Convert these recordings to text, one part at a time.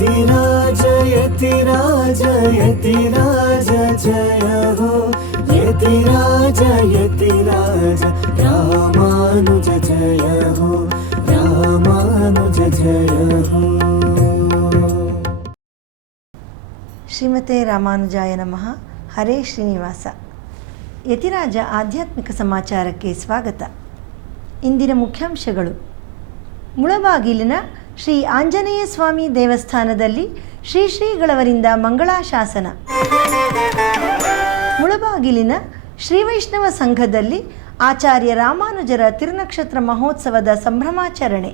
यतिराज यतिराज यतिराज जय हो यतिराज यतिराज रामानुज जय हो रामानुज जय हो। ಶ್ರೀಮತೆ ರಾಮಾನುಜಾಯ ನಮಃ. ಹರೇ ಶ್ರೀನಿವಾಸ. ಯತಿರಾಜ ಆಧ್ಯಾತ್ಮಿಕ ಸಮಾಚಾರಕ್ಕೆ ಸ್ವಾಗತ. ಇಂದಿನ ಮುಖ್ಯಾಂಶಗಳು: ಮುಳಬಾಗಿಲಿನ ಶ್ರೀ ಆಂಜನೇಯ ಸ್ವಾಮಿ ದೇವಸ್ಥಾನದಲ್ಲಿ ಶ್ರೀ ಶ್ರೀಗಳವರಿಂದ ಮಂಗಳಾಶಾಸನ. ಮುಳಬಾಗಿಲಿನ ಶ್ರೀ ವೈಷ್ಣವ ಸಂಘದಲ್ಲಿ ಆಚಾರ್ಯ ರಾಮಾನುಜರ ತಿರುನಕ್ಷತ್ರ ಮಹೋತ್ಸವದ ಸಂಭ್ರಮಾಚರಣೆ.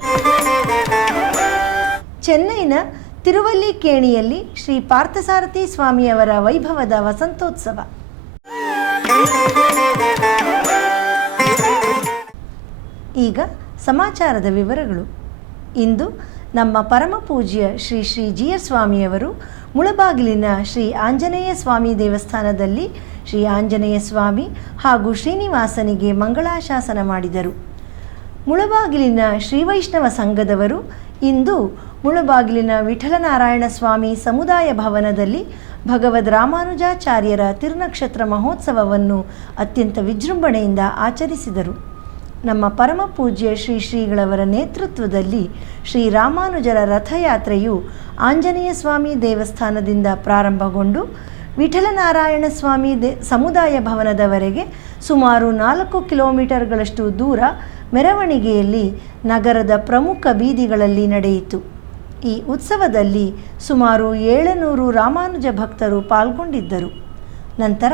ಚೆನ್ನೈನ ತಿರುವಲ್ಲಿಕೇಣಿಯಲ್ಲಿ ಶ್ರೀ ಪಾರ್ಥಸಾರಥಿ ಸ್ವಾಮಿಯವರ ವೈಭವದ ವಸಂತೋತ್ಸವ. ಈಗ ಸಮಾಚಾರದ ವಿವರಗಳು. ಇಂದು ನಮ್ಮ ಪರಮ ಪೂಜ್ಯ ಶ್ರೀ ಶ್ರೀ ಜಿ ಎಸ್ ಸ್ವಾಮಿಯವರು ಮುಳಬಾಗಿಲಿನ ಶ್ರೀ ಆಂಜನೇಯ ಸ್ವಾಮಿ ದೇವಸ್ಥಾನದಲ್ಲಿ ಶ್ರೀ ಆಂಜನೇಯ ಸ್ವಾಮಿ ಹಾಗೂ ಶ್ರೀನಿವಾಸನಿಗೆ ಮಂಗಳಾಶಾಸನ ಮಾಡಿದರು. ಮುಳಬಾಗಿಲಿನ ಶ್ರೀ ವೈಷ್ಣವ ಸಂಘದವರು ಇಂದು ಮುಳಬಾಗಿಲಿನ ವಿಠಲನಾರಾಯಣ ಸ್ವಾಮಿ ಸಮುದಾಯ ಭವನದಲ್ಲಿ ಭಗವದ್ ರಾಮಾನುಜಾಚಾರ್ಯರ ತಿರುನಕ್ಷತ್ರ ಮಹೋತ್ಸವವನ್ನು ಅತ್ಯಂತ ವಿಜೃಂಭಣೆಯಿಂದ ಆಚರಿಸಿದರು. ನಮ್ಮ ಪರಮ ಪೂಜ್ಯ ಶ್ರೀ ಶ್ರೀಗಳವರ ನೇತೃತ್ವದಲ್ಲಿ ಶ್ರೀ ರಾಮಾನುಜರ ರಥಯಾತ್ರೆಯು ಆಂಜನೇಯ ಸ್ವಾಮಿ ದೇವಸ್ಥಾನದಿಂದ ಪ್ರಾರಂಭಗೊಂಡು ವಿಠಲನಾರಾಯಣ ಸ್ವಾಮಿ ಸಮುದಾಯ ಭವನದವರೆಗೆ ಸುಮಾರು 4 ಕಿಲೋಮೀಟರ್ಗಳಷ್ಟು ದೂರ ಮೆರವಣಿಗೆಯಲ್ಲಿ ನಗರದ ಪ್ರಮುಖ ಬೀದಿಗಳಲ್ಲಿ ನಡೆಯಿತು. ಈ ಉತ್ಸವದಲ್ಲಿ ಸುಮಾರು 700 ರಾಮಾನುಜ ಭಕ್ತರು ಪಾಲ್ಗೊಂಡಿದ್ದರು. ನಂತರ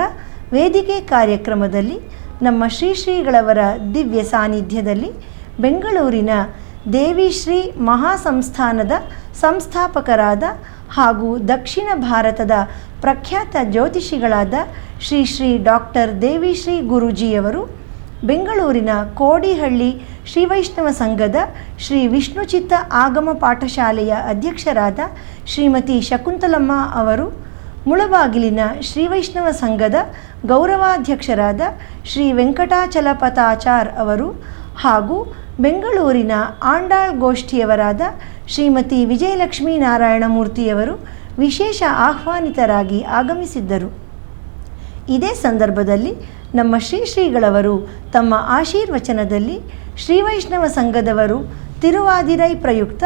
ವೇದಿಕೆ ಕಾರ್ಯಕ್ರಮದಲ್ಲಿ ನಮ್ಮ ಶ್ರೀ ಶ್ರೀಗಳವರ ದಿವ್ಯ ಸಾನ್ನಿಧ್ಯದಲ್ಲಿ ಬೆಂಗಳೂರಿನ ದೇವಿಶ್ರೀ ಮಹಾಸಂಸ್ಥಾನದ ಸಂಸ್ಥಾಪಕರಾದ ಹಾಗೂ ದಕ್ಷಿಣ ಭಾರತದ ಪ್ರಖ್ಯಾತ ಜ್ಯೋತಿಷಿಗಳಾದ ಶ್ರೀ ಶ್ರೀ ಡಾಕ್ಟರ್ ದೇವಿಶ್ರೀ ಗುರೂಜಿಯವರು, ಬೆಂಗಳೂರಿನ ಕೋಡಿಹಳ್ಳಿ ಶ್ರೀ ವೈಷ್ಣವ ಸಂಘದ ಶ್ರೀ ವಿಷ್ಣುಚಿತ್ತ ಆಗಮ ಪಾಠಶಾಲೆಯ ಅಧ್ಯಕ್ಷರಾದ ಶ್ರೀಮತಿ ಶಕುಂತಲಮ್ಮ ಅವರು, ಮುಳಬಾಗಿಲಿನ ಶ್ರೀ ವೈಷ್ಣವ ಸಂಘದ ಗೌರವಾಧ್ಯಕ್ಷರಾದ ಶ್ರೀ ವೆಂಕಟಾಚಲಪತಾಚಾರ್ ಅವರು ಹಾಗೂ ಬೆಂಗಳೂರಿನ ಆಂಡಾಳ್ ಗೋಷ್ಠಿಯವರಾದ ಶ್ರೀಮತಿ ವಿಜಯಲಕ್ಷ್ಮೀ ನಾರಾಯಣಮೂರ್ತಿಯವರು ವಿಶೇಷ ಆಹ್ವಾನಿತರಾಗಿ ಆಗಮಿಸಿದ್ದರು. ಇದೇ ಸಂದರ್ಭದಲ್ಲಿ ನಮ್ಮ ಶ್ರೀ ಶ್ರೀಗಳವರು ತಮ್ಮ ಆಶೀರ್ವಚನದಲ್ಲಿ ಶ್ರೀ ವೈಷ್ಣವ ಸಂಘದವರು ತಿರುವಾದಿರೈ ಪ್ರಯುಕ್ತ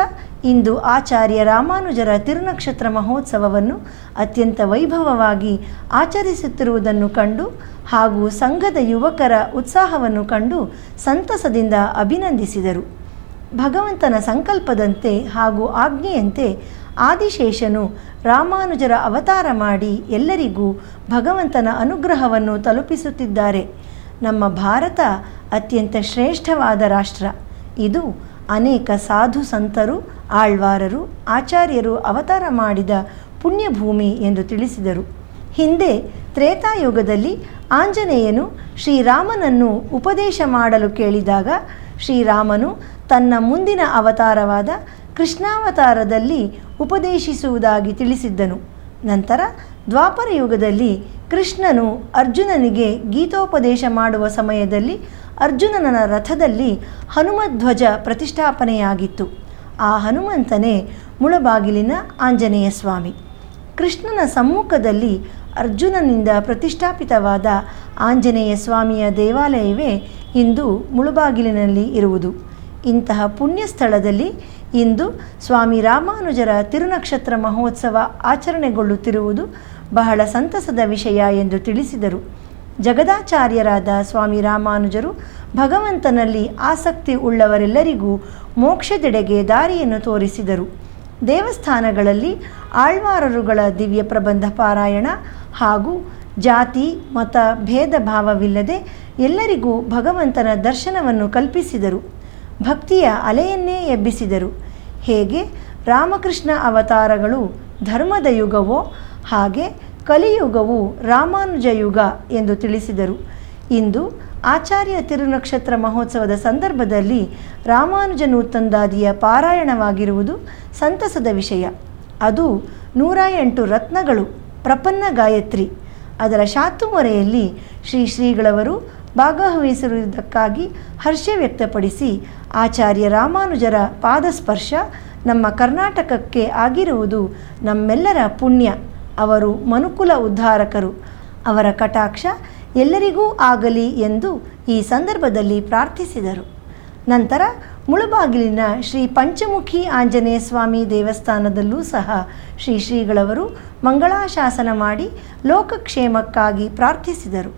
ಇಂದು ಆಚಾರ್ಯ ರಾಮಾನುಜರ ತಿರುನಕ್ಷತ್ರ ಮಹೋತ್ಸವವನ್ನು ಅತ್ಯಂತ ವೈಭವವಾಗಿ ಆಚರಿಸುತ್ತಿರುವುದನ್ನು ಕಂಡು ಹಾಗೂ ಸಂಘದ ಯುವಕರ ಉತ್ಸಾಹವನ್ನು ಕಂಡು ಸಂತಸದಿಂದ ಅಭಿನಂದಿಸಿದರು. ಭಗವಂತನ ಸಂಕಲ್ಪದಂತೆ ಹಾಗೂ ಆಜ್ಞೆಯಂತೆ ಆದಿಶೇಷನು ರಾಮಾನುಜರ ಅವತಾರ ಮಾಡಿ ಎಲ್ಲರಿಗೂ ಭಗವಂತನ ಅನುಗ್ರಹವನ್ನು ತಲುಪಿಸುತ್ತಿದ್ದಾರೆ. ನಮ್ಮ ಭಾರತ ಅತ್ಯಂತ ಶ್ರೇಷ್ಠವಾದ ರಾಷ್ಟ್ರ. ಇದು ಅನೇಕ ಸಾಧು ಸಂತರು, ಆಳ್ವಾರರು, ಆಚಾರ್ಯರು ಅವತಾರ ಮಾಡಿದ ಪುಣ್ಯಭೂಮಿ ಎಂದು ತಿಳಿಸಿದರು. ಹಿಂದೆ ತ್ರೇತಾಯುಗದಲ್ಲಿ ಆಂಜನೇಯನು ಶ್ರೀರಾಮನನ್ನು ಉಪದೇಶ ಮಾಡಲು ಕೇಳಿದಾಗ ಶ್ರೀರಾಮನು ತನ್ನ ಮುಂದಿನ ಅವತಾರವಾದ ಕೃಷ್ಣಾವತಾರದಲ್ಲಿ ಉಪದೇಶಿಸುವುದಾಗಿ ತಿಳಿಸಿದ್ದನು. ನಂತರ ದ್ವಾಪರ ಯುಗದಲ್ಲಿ ಕೃಷ್ಣನು ಅರ್ಜುನನಿಗೆ ಗೀತೋಪದೇಶ ಮಾಡುವ ಸಮಯದಲ್ಲಿ ಅರ್ಜುನನ ರಥದಲ್ಲಿ ಹನುಮಧ್ವಜ ಪ್ರತಿಷ್ಠಾಪನೆಯಾಗಿತ್ತು. ಆ ಹನುಮಂತನೇ ಮುಳಬಾಗಿಲಿನ ಆಂಜನೇಯ ಸ್ವಾಮಿ. ಕೃಷ್ಣನ ಸಮ್ಮುಖದಲ್ಲಿ ಅರ್ಜುನನಿಂದ ಪ್ರತಿಷ್ಠಾಪಿತವಾದ ಆಂಜನೇಯ ಸ್ವಾಮಿಯ ದೇವಾಲಯವೇ ಇಂದು ಮುಳಬಾಗಿಲಿನಲ್ಲಿ ಇರುವುದು. ಇಂತಹ ಪುಣ್ಯ ಸ್ಥಳದಲ್ಲಿ ಇಂದು ಸ್ವಾಮಿ ರಾಮಾನುಜರ ತಿರುನಕ್ಷತ್ರ ಮಹೋತ್ಸವ ಆಚರಣೆಗೊಳ್ಳುತ್ತಿರುವುದು ಬಹಳ ಸಂತಸದ ವಿಷಯ ಎಂದು ತಿಳಿಸಿದರು. ಜಗದಾಚಾರ್ಯರಾದ ಸ್ವಾಮಿ ರಾಮಾನುಜರು ಭಗವಂತನಲ್ಲಿ ಆಸಕ್ತಿ ಉಳ್ಳವರೆಲ್ಲರಿಗೂ ಮೋಕ್ಷದೆಡೆಗೆ ದಾರಿಯನ್ನು ತೋರಿಸಿದರು. ದೇವಸ್ಥಾನಗಳಲ್ಲಿ ಆಳ್ವಾರರುಗಳ ದಿವ್ಯ ಪ್ರಬಂಧ ಪಾರಾಯಣ ಹಾಗೂ ಜಾತಿ ಮತ ಭೇದ ಭಾವವಿಲ್ಲದೆ ಎಲ್ಲರಿಗೂ ಭಗವಂತನ ದರ್ಶನವನ್ನು ಕಲ್ಪಿಸಿದರು. ಭಕ್ತಿಯ ಅಲೆಯನ್ನೇ ಎಬ್ಬಿಸಿದರು. ಹೇಗೆ ರಾಮಕೃಷ್ಣ ಅವತಾರಗಳು ಧರ್ಮದ ಯುಗವೋ ಹಾಗೆ ಕಲಿಯುಗವು ರಾಮಾನುಜ ಯುಗ ಎಂದು ತಿಳಿಸಿದರು. ಇಂದು ಆಚಾರ್ಯ ತಿರುನಕ್ಷತ್ರ ಮಹೋತ್ಸವದ ಸಂದರ್ಭದಲ್ಲಿ ರಾಮಾನುಜನೂತಂದಾದಿಯ ಪಾರಾಯಣವಾಗಿರುವುದು ಸಂತಸದ ವಿಷಯ. ಅದು 108 ರತ್ನಗಳು, ಪ್ರಪನ್ನ ಗಾಯತ್ರಿ. ಅದರ ಶಾತುಮೊರೆಯಲ್ಲಿ ಶ್ರೀ ಶ್ರೀಗಳವರು ಭಾಗವಹಿಸಿರುವುದಕ್ಕಾಗಿ ಹರ್ಷ ವ್ಯಕ್ತಪಡಿಸಿ ಆಚಾರ್ಯ ರಾಮಾನುಜರ ಪಾದಸ್ಪರ್ಶ ನಮ್ಮ ಕರ್ನಾಟಕಕ್ಕೆ ಆಗಿರುವುದು ನಮ್ಮೆಲ್ಲರ ಪುಣ್ಯ. ಅವರು ಮನುಕುಲ ಉದ್ಧಾರಕರು. ಅವರ ಕಟಾಕ್ಷ ಎಲ್ಲರಿಗೂ ಆಗಲಿ ಎಂದು ಈ ಸಂದರ್ಭದಲ್ಲಿ ಪ್ರಾರ್ಥಿಸಿದರು. ನಂತರ ಮುಳಬಾಗಿಲಿನ ಶ್ರೀ ಪಂಚಮುಖಿ ಆಂಜನೇಯ ಸ್ವಾಮಿ ದೇವಸ್ಥಾನದಲ್ಲೂ ಸಹ ಶ್ರೀಗಳವರು ಮಂಗಳಾಶಾಸನ ಮಾಡಿ ಲೋಕಕ್ಷೇಮಕ್ಕಾಗಿ ಪ್ರಾರ್ಥಿಸಿದರು.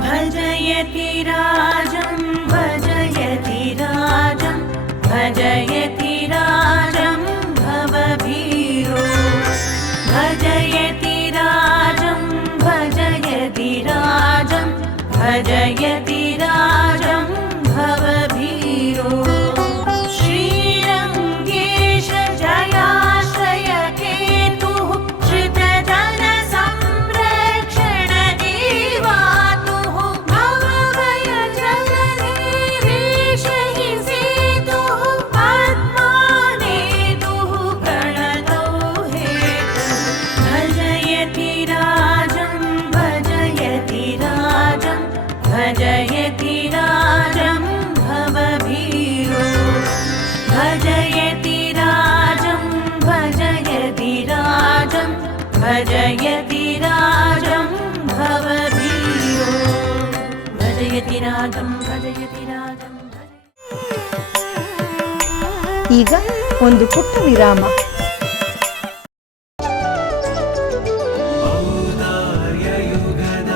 भजयति राजं भजयति राजं भजयति राजं भवभीरो भजयति राजं भजयति राजं भजयति राजं भवभीरो श्रीरङ्गेश जयाश्रय केतुः श्रितजन संरक्षण देवातुः भवभयजगदीशहि सेतुः पद्मानेतुः प्रणतौ हेतुः भजयति राजं भजयति राजं भजयति राजं भवभीरो भजयति राजं भजयति राजं भजयति राजं भवभीरो भजयति राजं भजयति राजं ಈಗ ಒಂದು ಪುಟ್ಟ ವಿರಾಮ. ಔದಾರ್ಯಯುಗದ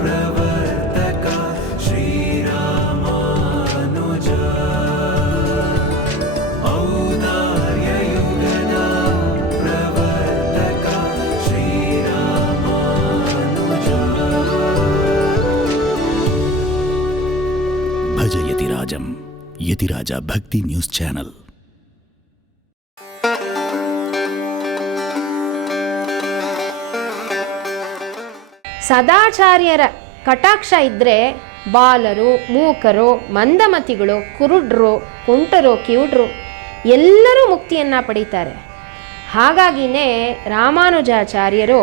ಪ್ರವರ್ತಕ ಶ್ರೀರಾಮಾನುಜ ಔದಾರ್ಯಯುಗದ ಪ್ರವರ್ತಕ ಶ್ರೀರಾಮಾನುಜ ಭಜ ಯತಿರಾಜಂ ಯತಿರಾಜ ಭಕ್ತಿ ನ್ಯೂಸ್ ಚಾನಲ್. ಸದಾಚಾರ್ಯರ ಕಟಾಕ್ಷ ಇದ್ದರೆ ಬಾಲರು, ಮೂಕರು, ಮಂದಮತಿಗಳು, ಕುರುಡ್ರು, ಕುಂಟರು, ಕಿವುಡ್ರು ಎಲ್ಲರೂ ಮುಕ್ತಿಯನ್ನು ಪಡೀತಾರೆ. ಹಾಗಾಗಿನೇ ರಾಮಾನುಜಾಚಾರ್ಯರು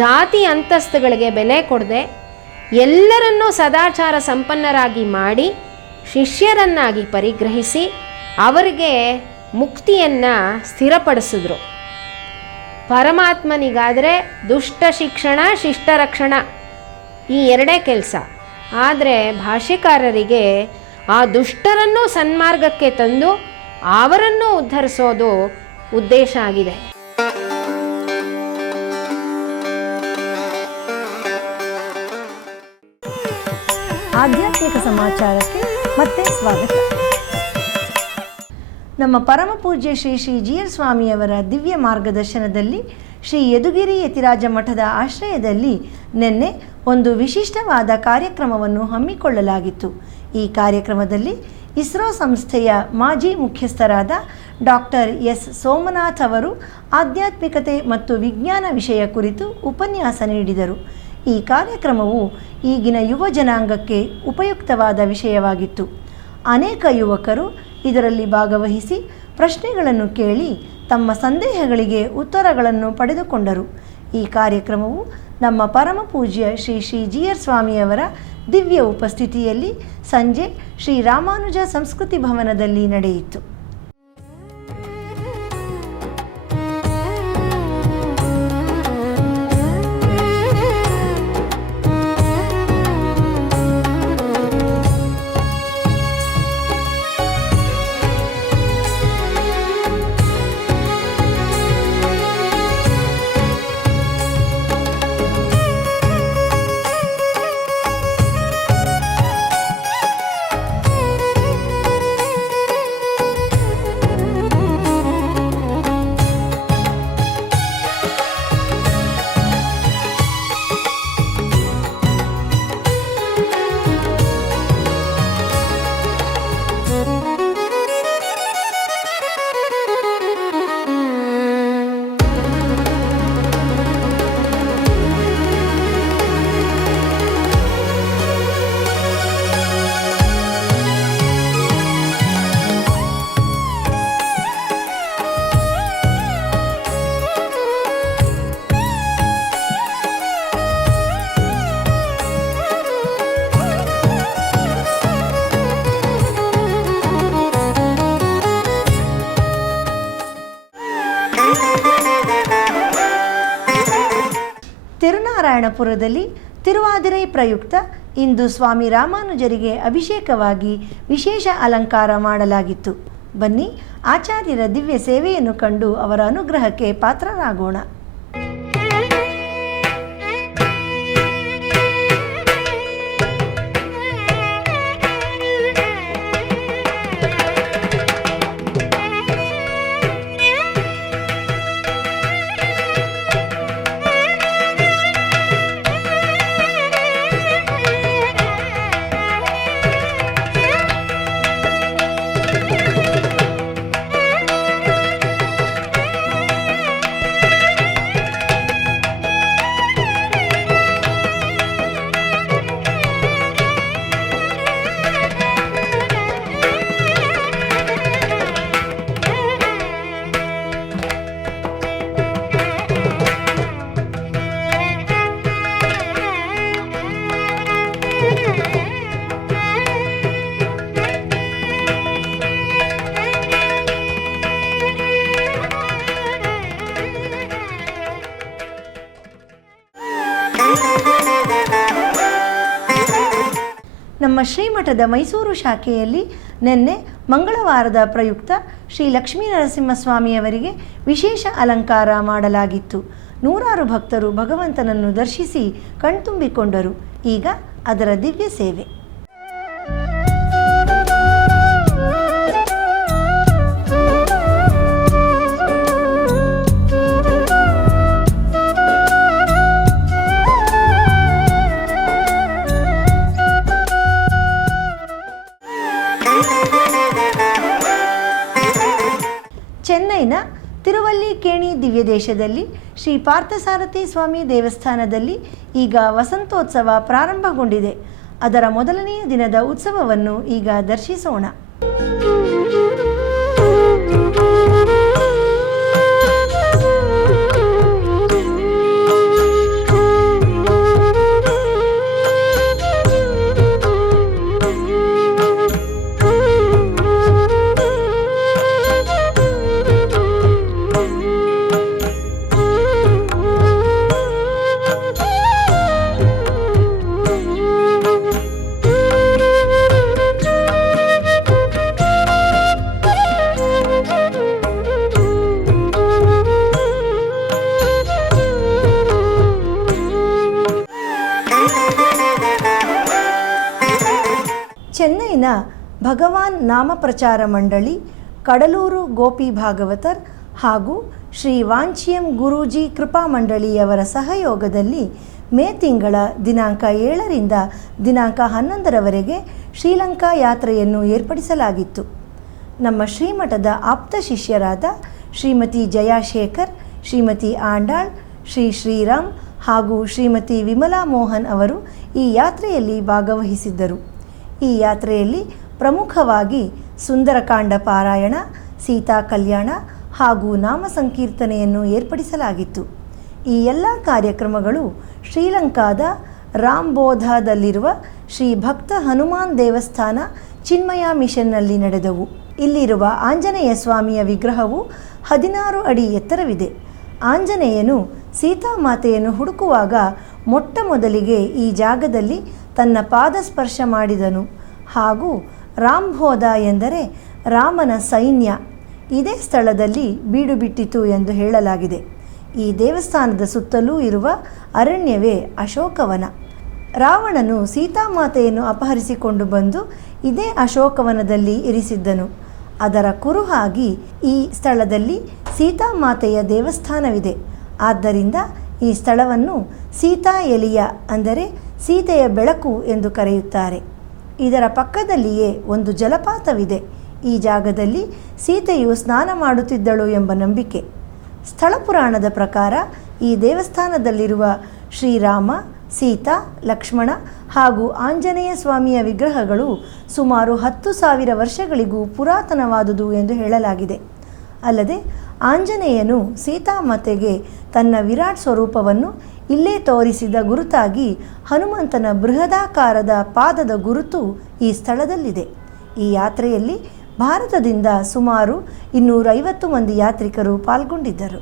ಜಾತಿ ಅಂತಸ್ತುಗಳಿಗೆ ಬೆಲೆ ಕೊಡದೆ ಎಲ್ಲರನ್ನೂ ಸದಾಚಾರ ಸಂಪನ್ನರಾಗಿ ಮಾಡಿ ಶಿಷ್ಯರನ್ನಾಗಿ ಪರಿಗ್ರಹಿಸಿ ಅವರಿಗೆ ಮುಕ್ತಿಯನ್ನು ಸ್ಥಿರಪಡಿಸಿದ್ರು. ಪರಮಾತ್ಮನಿಗಾದರೆ ದುಷ್ಟ ಶಿಕ್ಷಣ ಶಿಷ್ಟ ರಕ್ಷಣ ಈ ಎರಡೇ ಕೆಲಸ. ಆದರೆ ಭಾಷ್ಯಕಾರರಿಗೆ ಆ ದುಷ್ಟರನ್ನು ಸನ್ಮಾರ್ಗಕ್ಕೆ ತಂದು ಅವರನ್ನು ಉದ್ಧರಿಸೋದು ಉದ್ದೇಶ ಆಗಿದೆ. ಆಧ್ಯಾತ್ಮಿಕ ಸಮಾಚಾರಕ್ಕೆ ಮತ್ತೆ ಸ್ವಾಗತ. ನಮ್ಮ ಪರಮ ಪೂಜ್ಯ ಶ್ರೀ ಜಿ.ಎಸ್. ಸ್ವಾಮಿಯವರ ದಿವ್ಯ ಮಾರ್ಗದರ್ಶನದಲ್ಲಿ ಶ್ರೀ ಯದುಗಿರಿ ಯತಿರಾಜ ಮಠದ ಆಶ್ರಯದಲ್ಲಿ ನಿನ್ನೆ ಒಂದು ವಿಶಿಷ್ಟವಾದ ಕಾರ್ಯಕ್ರಮವನ್ನು ಹಮ್ಮಿಕೊಳ್ಳಲಾಗಿತ್ತು. ಈ ಕಾರ್ಯಕ್ರಮದಲ್ಲಿ ಇಸ್ರೋ ಸಂಸ್ಥೆಯ ಮಾಜಿ ಮುಖ್ಯಸ್ಥರಾದ ಡಾಕ್ಟರ್ ಎಸ್ ಸೋಮನಾಥ್ ಅವರು ಆಧ್ಯಾತ್ಮಿಕತೆ ಮತ್ತು ವಿಜ್ಞಾನ ವಿಷಯ ಕುರಿತು ಉಪನ್ಯಾಸ ನೀಡಿದರು. ಈ ಕಾರ್ಯಕ್ರಮವು ಈಗಿನ ಯುವ ಜನಾಂಗಕ್ಕೆ ಉಪಯುಕ್ತವಾದ ವಿಷಯವಾಗಿತ್ತು. ಅನೇಕ ಯುವಕರು ಇದರಲ್ಲಿ ಭಾಗವಹಿಸಿ ಪ್ರಶ್ನೆಗಳನ್ನು ಕೇಳಿ ತಮ್ಮ ಸಂದೇಹಗಳಿಗೆ ಉತ್ತರಗಳನ್ನು ಪಡೆದುಕೊಂಡರು. ಈ ಕಾರ್ಯಕ್ರಮವು ನಮ್ಮ ಪರಮ ಪೂಜ್ಯ ಶ್ರೀ ಜಿ.ಎಸ್. ಸ್ವಾಮಿಯವರ ದಿವ್ಯ ಉಪಸ್ಥಿತಿಯಲ್ಲಿ ಸಂಜೆ ಶ್ರೀ ರಾಮಾನುಜ ಸಂಸ್ಕೃತಿ ಭವನದಲ್ಲಿ ನಡೆಯಿತು. ತಿರುನಾರಾಯಣಪುರದಲ್ಲಿ ತಿರುವಾದಿರೈ ಪ್ರಯುಕ್ತ ಇಂದು ಸ್ವಾಮಿ ರಾಮಾನುಜರಿಗೆ ಅಭಿಷೇಕವಾಗಿ ವಿಶೇಷ ಅಲಂಕಾರ ಮಾಡಲಾಗಿತ್ತು. ಬನ್ನಿ, ಆಚಾರ್ಯರ ದಿವ್ಯ ಸೇವೆಯನ್ನು ಕಂಡು ಅವರ ಅನುಗ್ರಹಕ್ಕೆ ಪಾತ್ರರಾಗೋಣ. ನಮ್ಮ ಶ್ರೀಮಠದ ಮೈಸೂರು ಶಾಖೆಯಲ್ಲಿ ನಿನ್ನೆ ಮಂಗಳವಾರದ ಪ್ರಯುಕ್ತ ಶ್ರೀ ಲಕ್ಷ್ಮೀ ನರಸಿಂಹಸ್ವಾಮಿಯವರಿಗೆ ವಿಶೇಷ ಅಲಂಕಾರ ಮಾಡಲಾಗಿತ್ತು. ನೂರಾರು ಭಕ್ತರು ಭಗವಂತನನ್ನು ದರ್ಶಿಸಿ ಕಣ್ತುಂಬಿಕೊಂಡರು. ಈಗ ಅದರ ದಿವ್ಯ ಸೇವೆ. ಚೆನ್ನೈನ ತಿರುವಲ್ಲಿಕೇಣಿ ದಿವ್ಯದೇಶದಲ್ಲಿ ಶ್ರೀ ಪಾರ್ಥಸಾರಥಿ ಸ್ವಾಮಿ ದೇವಸ್ಥಾನದಲ್ಲಿ ಈಗ ವಸಂತೋತ್ಸವ ಪ್ರಾರಂಭಗೊಂಡಿದೆ. ಅದರ ಮೊದಲನೆಯ ದಿನದ ಉತ್ಸವವನ್ನು ಈಗ ದರ್ಶಿಸೋಣ. ಚೆನ್ನೈನ ಭಗವಾನ್ ನಾಮ ಪ್ರಚಾರ ಮಂಡಳಿ, ಕಡಲೂರು ಗೋಪಿ ಭಾಗವತರ್ ಹಾಗೂ ಶ್ರೀ ವಾಂಚಿಯಂ ಗುರೂಜಿ ಕೃಪಾ ಮಂಡಳಿಯವರ ಸಹಯೋಗದಲ್ಲಿ ಮೇ ತಿಂಗಳ ದಿನಾಂಕ 7ರಿಂದ ದಿನಾಂಕ 11ರವರೆಗೆ ಶ್ರೀಲಂಕಾ ಯಾತ್ರೆಯನ್ನು ಏರ್ಪಡಿಸಲಾಗಿತ್ತು. ನಮ್ಮ ಶ್ರೀಮಠದ ಆಪ್ತ ಶಿಷ್ಯರಾದ ಶ್ರೀಮತಿ ಜಯಾಶೇಖರ್, ಶ್ರೀಮತಿ ಆಂಡಾಳ್, ಶ್ರೀ ಶ್ರೀರಾಮ್ ಹಾಗೂ ಶ್ರೀಮತಿ ವಿಮಲಾ ಮೋಹನ್ ಅವರು ಈ ಯಾತ್ರೆಯಲ್ಲಿ ಭಾಗವಹಿಸಿದ್ದರು. ಈ ಯಾತ್ರೆಯಲ್ಲಿ ಪ್ರಮುಖವಾಗಿ ಸುಂದರಕಾಂಡ ಪಾರಾಯಣ, ಸೀತಾ ಕಲ್ಯಾಣ ಹಾಗೂ ನಾಮ ಸಂಕೀರ್ತನೆಯನ್ನು ಏರ್ಪಡಿಸಲಾಗಿತ್ತು. ಈ ಎಲ್ಲ ಕಾರ್ಯಕ್ರಮಗಳು ಶ್ರೀಲಂಕಾದ ರಾಂಬೋಧಾದಲ್ಲಿರುವ ಶ್ರೀ ಭಕ್ತ ಹನುಮಾನ್ ದೇವಸ್ಥಾನ ಚಿನ್ಮಯ ಮಿಷನ್ನಲ್ಲಿ ನಡೆದವು. ಇಲ್ಲಿರುವ ಆಂಜನೇಯ ಸ್ವಾಮಿಯ ವಿಗ್ರಹವು 16 ಅಡಿ ಎತ್ತರವಿದೆ. ಆಂಜನೇಯನು ಸೀತಾಮಾತೆಯನ್ನು ಹುಡುಕುವಾಗ ಮೊಟ್ಟ ಮೊದಲಿಗೆ ಈ ಜಾಗದಲ್ಲಿ ತನ್ನ ಪಾದಸ್ಪರ್ಶ ಮಾಡಿದನು ಹಾಗೂ ರಾಂಬೋಧ ಎಂದರೆ ರಾಮನ ಸೈನ್ಯ ಇದೇ ಸ್ಥಳದಲ್ಲಿ ಬೀಡು ಬಿಟ್ಟಿತು ಎಂದು ಹೇಳಲಾಗಿದೆ. ಈ ದೇವಸ್ಥಾನದ ಸುತ್ತಲೂ ಇರುವ ಅರಣ್ಯವೇ ಅಶೋಕವನ. ರಾವಣನು ಸೀತಾಮಾತೆಯನ್ನು ಅಪಹರಿಸಿಕೊಂಡು ಬಂದು ಇದೇ ಅಶೋಕವನದಲ್ಲಿ ಇರಿಸಿದ್ದನು. ಅದರ ಕುರುಹಾಗಿ ಈ ಸ್ಥಳದಲ್ಲಿ ಸೀತಾಮಾತೆಯ ದೇವಸ್ಥಾನವಿದೆ. ಆದ್ದರಿಂದ ಈ ಸ್ಥಳವನ್ನು ಸೀತಾ ಎಲಿಯ ಅಂದರೆ ಸೀತೆಯ ಬೆಳಕು ಎಂದು ಕರೆಯುತ್ತಾರೆ. ಇದರ ಪಕ್ಕದಲ್ಲಿಯೇ ಒಂದು ಜಲಪಾತವಿದೆ. ಈ ಜಾಗದಲ್ಲಿ ಸೀತೆಯು ಸ್ನಾನ ಮಾಡುತ್ತಿದ್ದಳು ಎಂಬ ನಂಬಿಕೆ. ಸ್ಥಳ ಪುರಾಣದ ಪ್ರಕಾರ ಈ ದೇವಸ್ಥಾನದಲ್ಲಿರುವ ಶ್ರೀರಾಮ, ಸೀತಾ, ಲಕ್ಷ್ಮಣ ಹಾಗೂ ಆಂಜನೇಯ ಸ್ವಾಮಿಯ ವಿಗ್ರಹಗಳು ಸುಮಾರು 10,000 ವರ್ಷಗಳಿಗೂ ಪುರಾತನವಾದುದು ಎಂದು ಹೇಳಲಾಗಿದೆ. ಅಲ್ಲದೆ ಆಂಜನೇಯನು ಸೀತಾಮಾತೆಗೆ ತನ್ನ ವಿರಾಟ್ ಸ್ವರೂಪವನ್ನು ಇಲ್ಲೇ ತೋರಿಸಿದ ಗುರುತಾಗಿ ಹನುಮಂತನ ಬೃಹದಾಕಾರದ ಪಾದದ ಗುರುತು ಈ ಸ್ಥಳದಲ್ಲಿದೆ. ಈ ಯಾತ್ರೆಯಲ್ಲಿ ಭಾರತದಿಂದ ಸುಮಾರು 250 ಮಂದಿ ಯಾತ್ರಿಕರು ಪಾಲ್ಗೊಂಡಿದ್ದರು.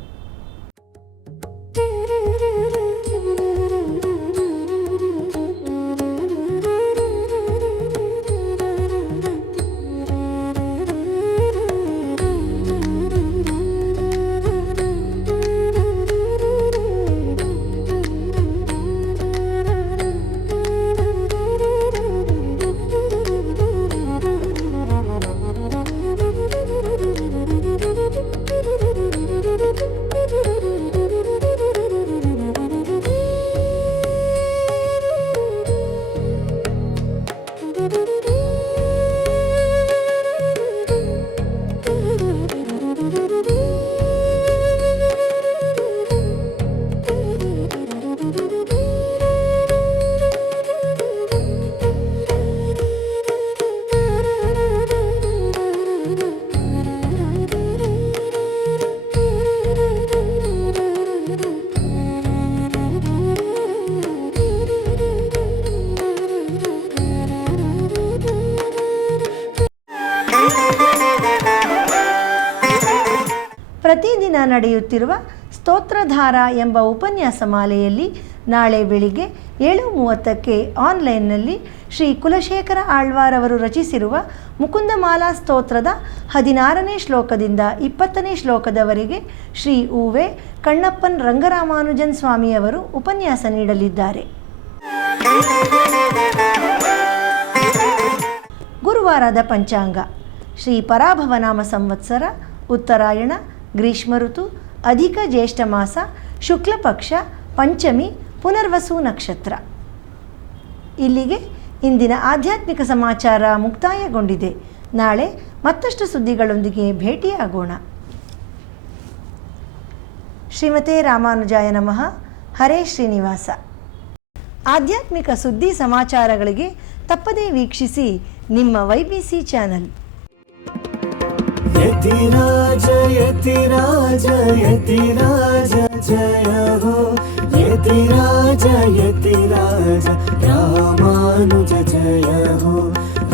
ಪ್ರತಿದಿನ ನಡೆಯುತ್ತಿರುವ ಸ್ತೋತ್ರಧಾರ ಎಂಬ ಉಪನ್ಯಾಸ ಮಾಲೆಯಲ್ಲಿ ನಾಳೆ ಬೆಳಿಗ್ಗೆ 7:30ಕ್ಕೆ ಆನ್ಲೈನ್ನಲ್ಲಿ ಶ್ರೀ ಕುಲಶೇಖರ ಆಳ್ವಾರ್ ಅವರು ರಚಿಸಿರುವ ಮುಕುಂದಮಾಲಾ ಸ್ತೋತ್ರದ 16ನೇ ಶ್ಲೋಕದಿಂದ 20ನೇ ಶ್ಲೋಕದವರೆಗೆ ಶ್ರೀ ಉವೆ ಕಣ್ಣಪ್ಪನ್ ರಂಗರಾಮಾನುಜನ್ ಸ್ವಾಮಿಯವರು ಉಪನ್ಯಾಸ ನೀಡಲಿದ್ದಾರೆ. ಗುರುವಾರದ ಪಂಚಾಂಗ. ಶ್ರೀ ಪರಾಭವನಾಮ ಸಂವತ್ಸರ, ಉತ್ತರಾಯಣ, ಗ್ರೀಷ್ಮ ಋತು, ಅಧಿಕ ಜ್ಯೇಷ್ಠ ಮಾಸ, ಶುಕ್ಲ ಪಕ್ಷ, ಪಂಚಮಿ, ಪುನರ್ವಸು ನಕ್ಷತ್ರ. ಇಲ್ಲಿಗೆ ಇಂದಿನ ಆಧ್ಯಾತ್ಮಿಕ ಸಮಾಚಾರ ಮುಕ್ತಾಯಗೊಂಡಿದೆ. ನಾಳೆ ಮತ್ತಷ್ಟು ಸುದ್ದಿಗಳೊಂದಿಗೆ ಭೇಟಿಯಾಗೋಣ. ಶ್ರೀಮತೆ ರಾಮಾನುಜಾಯ ನಮಃ. ಹರೇ ಶ್ರೀನಿವಾಸ. ಆಧ್ಯಾತ್ಮಿಕ ಸುದ್ದಿ ಸಮಾಚಾರಗಳಿಗೆ ತಪ್ಪದೇ ವೀಕ್ಷಿಸಿ ನಿಮ್ಮ YBC ಚಾನಲ್. ಯತಿರಾಜ ಯತಿರಾಜ ಯತಿರಾಜ ಜಯ ಹೋ, ಯತಿರಾಜ ಯತಿರಾಜ ರಾಮಾನುಜ ಜಯ ಹೋ,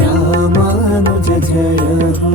ರಾಮಾನುಜ ಜಯ ಹೋ.